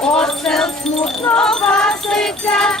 осел смутно паситься,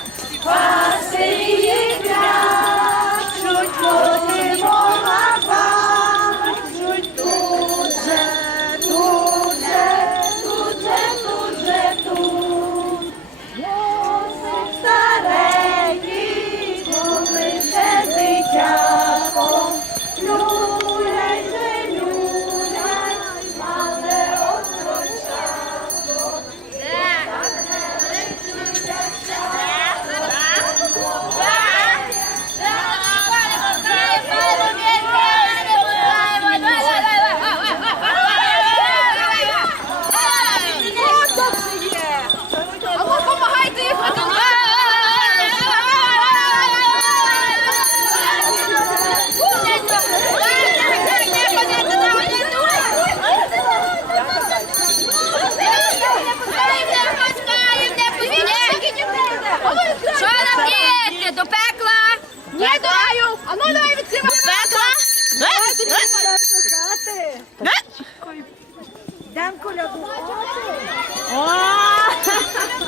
Колядувати.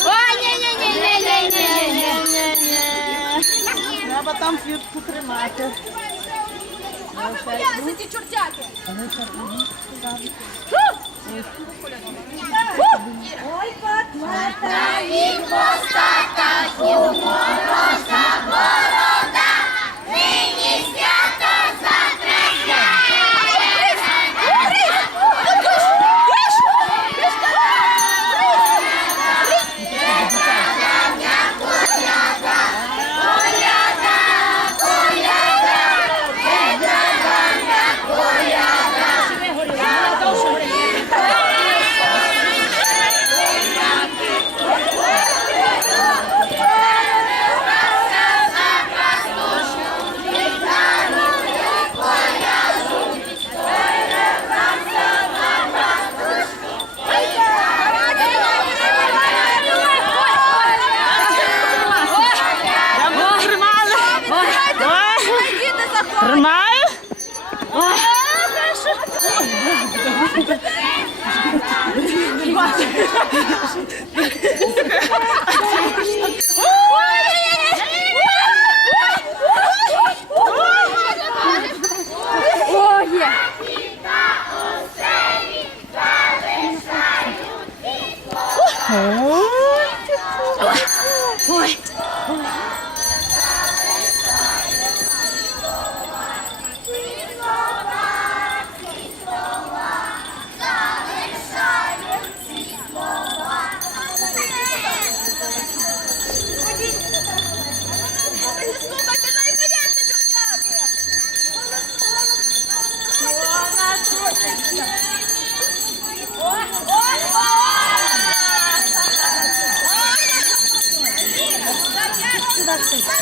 Ой, ні, ні, ні, ні, ні, ні, ні, ні. Треба там світку тримати. ті чортяки. Ой, котлета, Тримаю. О, є! О, Давайте